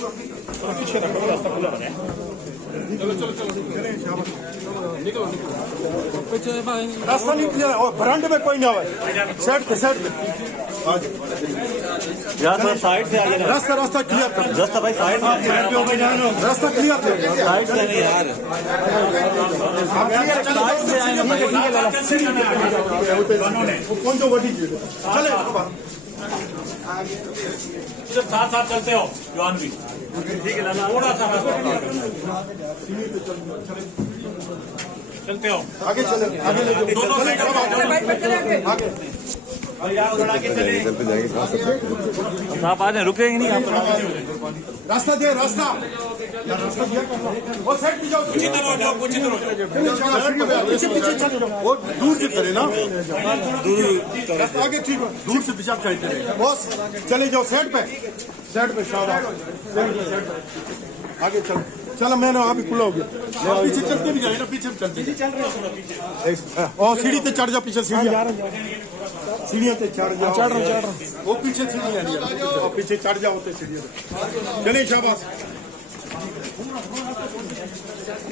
पीछे रखो, रास्ता खुला बना है। रास्ता नहीं क्लियर और बरामदे में कोई ना आवे। साइड पे यार थोड़ा साइड से आइए ना। रास्ता क्लियर कर। रास्ता भाई साइड में, रास्ता क्लियर कर। साइड से नहीं यार, साइड से आए ना भाई। कौन जो बड़ी चले सिर्फ साथ साथ चलते हो जवान भी, ठीक है ना, थोड़ा सा रास्ता चलते हो, आगे चले, आगे ले जाओ, दोनों साइड आगे आप आ जाए, रुकेंगे नहीं आप। रास्ता दे, रास्ता दिया वो साइड पे जाओ, कुछ इधर हो जाओ, कुछ इधर हो जाओ, पीछे चले जाओ, वो दूर से करे ना, रास्ता आगे ठीक है, दूर से पीछे चलते रहे बॉस, चले जाओ साइड पे शाबाश, साइड पे आगे चलो, चलो मैंने अभी खुला हो गया, पीछे चलते भी जाए ना, पीछे चलते और सीढ़ी पे चढ़ जाओ, पीछे सीढ़ियों पे चढ़ जाओ, वो पीछे सीढ़ियाँ नहीं और पीछे चढ़ जाओ तो सीढ़ियों पे, चलिए शाबाश,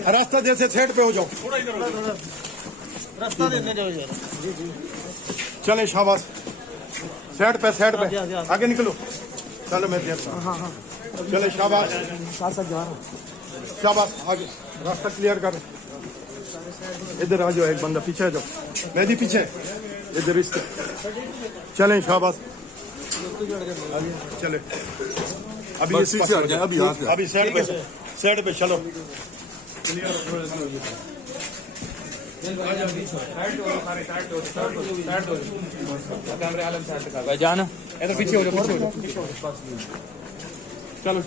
रास्ता जैसे साइड पे हो जाओ, रास्ता देने जाओ यार। चले शाबाश, साइड पे आगे निकलो, चलो मैं देखता हूँ, चले शाबाश, शाबाश आगे, रास्ता क्लियर कर, इधर आ जाओ, एक बंदा पीछे आ जाओ, मेहदी पीछे, इधर इसके, चलें शाबाश, चले अभी अभी साइड पे चलो, जाना इधर पीछे हो जाओ, चलो